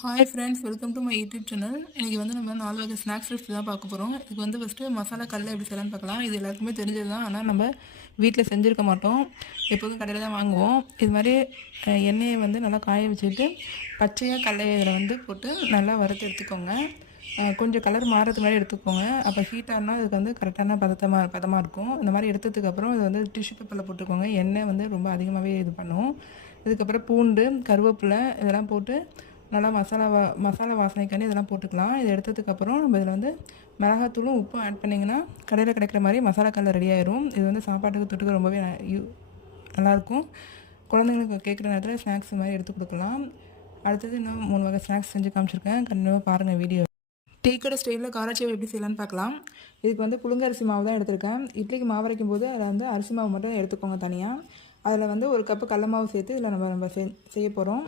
Hi friends, welcome to my YouTube channel. இன்றைக்கி வந்து நம்ம 4 வகை ஸ்நாக்ஸ் ரெசிபி தான் பார்க்க போகிறோம். இதுக்கு வந்து ஃபஸ்ட்டு மசாலா கடலை எப்படி செய்யலாம்னு பார்க்கலாம். இது எல்லாருக்குமே தெரிஞ்சது தான், ஆனால் நம்ம வீட்டில் செஞ்சுருக்க மாட்டோம். எப்போதும் கடையில் தான் வாங்குவோம். இது மாதிரி எண்ணெயை வந்து நல்லா காய வச்சுட்டு பச்சையாக கடலையை இதில் வந்து போட்டு நல்லா வறுத்து எடுத்துக்கோங்க. கொஞ்சம் கலர் மாறதுக்கு மாதிரி எடுத்துக்கோங்க. அப்போ ஹீட்டானா இதுக்கு வந்து கரெக்டான பதமாக இருக்கும். இந்த மாதிரி எடுத்ததுக்கப்புறம் இது வந்து டிஷ்யூ பேப்பரில் போட்டுக்கோங்க. எண்ணெய் வந்து ரொம்ப அதிகமாகவே இது பண்ணும். இதுக்கப்புறம் பூண்டு, கருவேப்பிலை இதெல்லாம் போட்டு நல்லா மசாலா வாசனைக்காண்டி இதெல்லாம் போட்டுக்கலாம். இதை எடுத்ததுக்கப்புறம் நம்ம இதில் வந்து மிளகாத்தூளும் உப்பும் ஆட் பண்ணிங்கன்னா கடையில் கிடைக்கிற மாதிரி மசாலா கல்ல ரெடி ஆயிரும். இது வந்து சாப்பாட்டுக்கு தொட்டுக்க ரொம்பவே நல்லாயிருக்கும். குழந்தைங்களுக்கு கேட்குற நேரத்தில் ஸ்நாக்ஸ் மாதிரி எடுத்து கொடுக்கலாம். அடுத்தது இன்னும் 3 வகை ஸ்நாக்ஸ் செஞ்சு காமிச்சிருக்கேன். கண்டிப்பாக பாருங்கள் வீடியோ. டீ கடை ஸ்டைலில் காராச்சேவை எப்படி செய்யலான்னு பார்க்கலாம். இதுக்கு வந்து புழுங்கரிசி மாவு தான் எடுத்திருக்கேன். இட்லிக்கு மாவு அரைக்கும் போது அதில் வந்து அரிசி மாவு மட்டும் எடுத்துக்கோங்க தனியாக. அதில் வந்து 1 கப்பு கடல மாவு சேர்த்து இதில் நம்ம செய்ய போகிறோம்.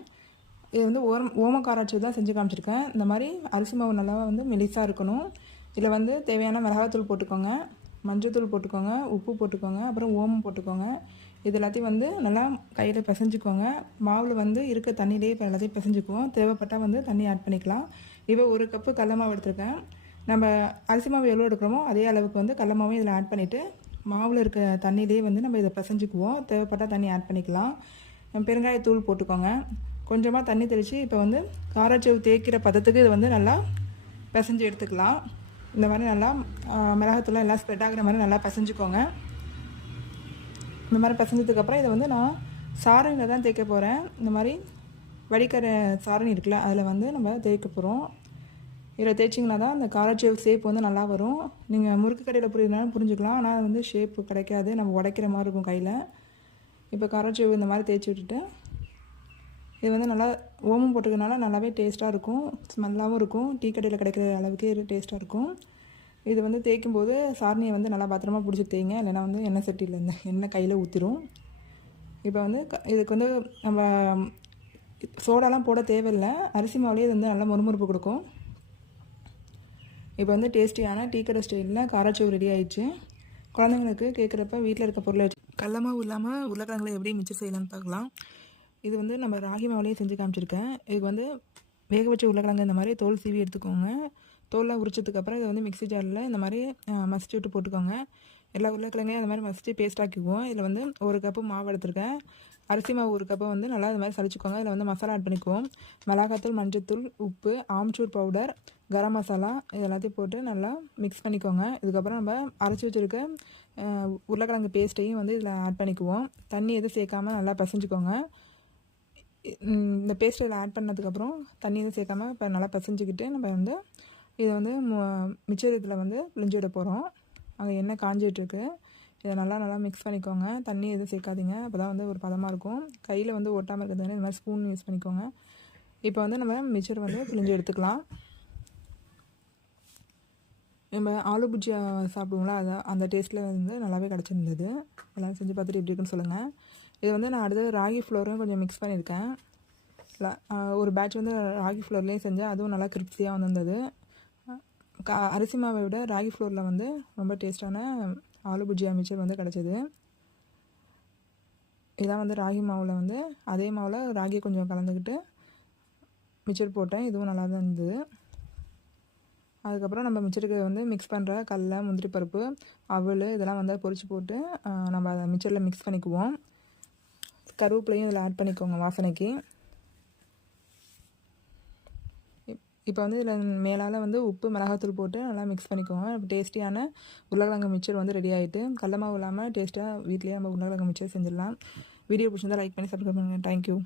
இது வந்து ஓம காராச்சேவு தான் செஞ்சு காமிச்சிருக்கேன். இந்த மாதிரி அரிசி மாவு நல்லா வந்து மெலிசாக இருக்கணும். இதில் வந்து தேவையான மிளகாத்தூள் போட்டுக்கோங்க, மஞ்சள்தூள் போட்டுக்கோங்க, உப்பு போட்டுக்கோங்க, அப்புறம் ஓமம் போட்டுக்கோங்க. இது எல்லாத்தையும் வந்து நல்லா கையில் பிசைஞ்சிக்கோங்க. மாவில் வந்து இருக்க தண்ணியிலே இப்போ எல்லாத்தையும் பிசைஞ்சிக்குவோம். தேவைப்பட்டால் வந்து தண்ணி ஆட் பண்ணிக்கலாம். இப்போ 1 கப்பு கடல மாவு எடுத்திருக்கேன். நம்ம அரிசி மாவு எவ்வளோ எடுக்கிறோமோ அதே அளவுக்கு வந்து கடல மாவும் இதில் ஆட் பண்ணிவிட்டு மாவில் இருக்க தண்ணியிலே வந்து நம்ம இதை பிசைஞ்சிக்குவோம். தேவைப்பட்டால் தண்ணி ஆட் பண்ணிக்கலாம். பெருங்காயத்தூள் போட்டுக்கோங்க. கொஞ்சமாக தண்ணி தெளித்து இப்போ வந்து காராச்சேவு தேய்க்கிற பதத்துக்கு இது வந்து நல்லா பிசைஞ்சு எடுத்துக்கலாம். இந்த மாதிரி நல்லா மிளகாத்தூள்லாம் எல்லாம் ஸ்ப்ரெட் ஆகிற மாதிரி நல்லா பிசைஞ்சிக்கோங்க. இந்த மாதிரி பிசைஞ்சதுக்கப்புறம் இதை வந்து நான் சாரணியில் தான் தேய்க்க போகிறேன். இந்த மாதிரி வடிக்கிற சாரணி இருக்குல்ல, அதில் வந்து நம்ம தேய்க்க போகிறோம். இதில் தேய்ச்சிங்கன்னா தான் அந்த காராச்சேவு ஷேப் வந்து நல்லா வரும். நீங்கள் முறுக்கு கடையில் புரியுதுனாலும் புரிஞ்சுக்கலாம், ஆனால் வந்து ஷேப்பு கிடைக்காது, நம்ம உடைக்கிற மாதிரி இருக்கும் கையில். இப்போ காராச்சேவு இந்த மாதிரி தேய்ச்சி விட்டுட்டு இது வந்து நல்லா ஓமம் போட்டுக்கிறதுனால நல்லாவே டேஸ்ட்டாக இருக்கும், ஸ்மெல்லாகவும் இருக்கும். டீ கடையில் கிடைக்கிற அளவுக்கே டேஸ்ட்டாக இருக்கும். இது வந்து தேய்க்கும் போது சாரணியை வந்து நல்லா பத்திரமா பிடிச்சி தேய்ங்க, இல்லைனா வந்து எண்ணெய் சட்டியில் இந்த எண்ணெய் கையில் ஊற்றிடும். இப்போ வந்து இதுக்கு வந்து நம்ம சோடாலாம் போட தேவையில்லை. அரிசி மாவுலேயே இது வந்து நல்லா முறுமுறுப்பு கொடுக்கும். இப்போ வந்து டேஸ்டியான டீ கடை ஸ்டைலில் காராச்சேவு ரெடி ஆயிடுச்சு. குழந்தைங்களுக்கு கேட்குறப்ப வீட்டில் இருக்க பொருளை வச்சு கடல மாவு இல்லாமல் உருளைக்கிழங்குல எப்படி மிச்சம் செய்யலான்னு பார்க்கலாம். இது வந்து நம்ம ராகி மாவுலேயே செஞ்சு காமிச்சிருக்கேன். இதுக்கு வந்து வேக வச்ச உருளைக்கிழங்கு இந்த மாதிரி தோல் சீவி எடுத்துக்கோங்க. தோல்லாம் உரிச்சதுக்கப்புறம் இதை வந்து மிக்ஸி ஜாரில் இந்த மாதிரி மசிச்சு விட்டு போட்டுக்கோங்க. எல்லா உருளைக்கிழங்கையும் அந்த மாதிரி மசிச்சு பேஸ்ட் ஆக்கிக்குவோம். இதில் வந்து 1 கப்பு மாவு எடுத்திருக்கேன். அரிசி மாவு 1 கப்பை வந்து நல்லா இந்த மாதிரி சளிச்சுக்கோங்க. இதில் வந்து மசாலா ஆட் பண்ணிக்குவோம். மிளகாத்தூள், மஞ்சத்தூள், உப்பு, ஆம்ச்சூர் பவுடர், கரம் மசாலா இது எல்லாத்தையும் போட்டு நல்லா மிக்ஸ் பண்ணிக்கோங்க. இதுக்கப்புறம் நம்ம அரைச்சி வச்சுருக்க உருளைக்கிழங்கு பேஸ்ட்டையும் வந்து இதில் ஆட் பண்ணிக்குவோம். தண்ணி எதுவும் சேர்க்காமல் நல்லா பிசைஞ்சிக்கோங்க. இந்த பேஸ்ட்டில் ஆட் பண்ணதுக்கப்புறம் தண்ணி எதுவும் சேர்க்காமல் இப்போ நல்லா பிசைஞ்சிக்கிட்டு நம்ம வந்து இதை வந்து மிச்சர் இதில் வந்து பிழிஞ்சு விட போகிறோம். அங்கே எண்ணெய் காஞ்சிகிட்ருக்கு. இதை நல்லா மிக்ஸ் பண்ணிக்கோங்க. தண்ணி எதுவும் சேர்க்காதீங்க, அப்போ தான் வந்து ஒரு பதமாக இருக்கும். கையில் வந்து ஒட்டாமல் இருக்கிறதுனால இந்த மாதிரி ஸ்பூன் யூஸ் பண்ணிக்கோங்க. இப்போ வந்து நம்ம மிச்சர் வந்து பிழிஞ்சு எடுத்துக்கலாம். நம்ம ஆலு புஜியா சாப்பிடுவோங்களா, அந்த டேஸ்ட்டில் வந்து நல்லாவே கிடச்சிருந்தது. எல்லாம் செஞ்சு பார்த்துட்டு எப்படி இருக்குன்னு சொல்லுங்கள். இது வந்து நான் அடுத்தது ராகி ஃப்ளோரும் கொஞ்சம் மிக்ஸ் பண்ணியிருக்கேன். ஒரு பேட்ச் வந்து ராகி ஃப்ளோர்லேயும் செஞ்சேன், அதுவும் நல்லா கிரிப்ஸியாக வந்திருந்தது. அரிசி மாவை விட ராகி ஃப்ளோரில் வந்து ரொம்ப டேஸ்ட்டான ஆலு புஜியா மிச்சர் வந்து கிடச்சிது. இதான் வந்து ராகி மாவில் வந்து அதே மாவில் ராகியை கொஞ்சம் கலந்துக்கிட்டு மிச்சர் போட்டேன். இதுவும் நல்லா தான் இருந்தது. அதுக்கப்புறம் நம்ம மிச்சருக்கு வந்து மிக்ஸ் பண்ணுற கடலை, முந்திரி பருப்பு, அவல் இதெல்லாம் வந்து பொரிச்சு போட்டு நம்ம அதை மிச்சரில் மிக்ஸ் பண்ணிக்குவோம். கருவேப்பிலையும் இதில் ஆட் பண்ணிக்கோங்க வாசனைக்கு. இப்போ வந்து இதில் மேலால் வந்து உப்பு, மிளகாத்தூள் போட்டு நல்லா மிக்ஸ் பண்ணிக்கோங்க. டேஸ்டியான உருளைக்கிழங்கு மிச்சர் வந்து ரெடி ஆகிட்டு, கடல மாவு இல்லாமல் டேஸ்ட்டாக வீட்லேயே நம்ம உருளைக்கிழங்கு மிச்சர் செஞ்சிடலாம். வீடியோ பிடிச்சிருந்தா லைக் பண்ணி சப்ஸ்கிரைப் பண்ணுங்கள். தேங்க்யூ.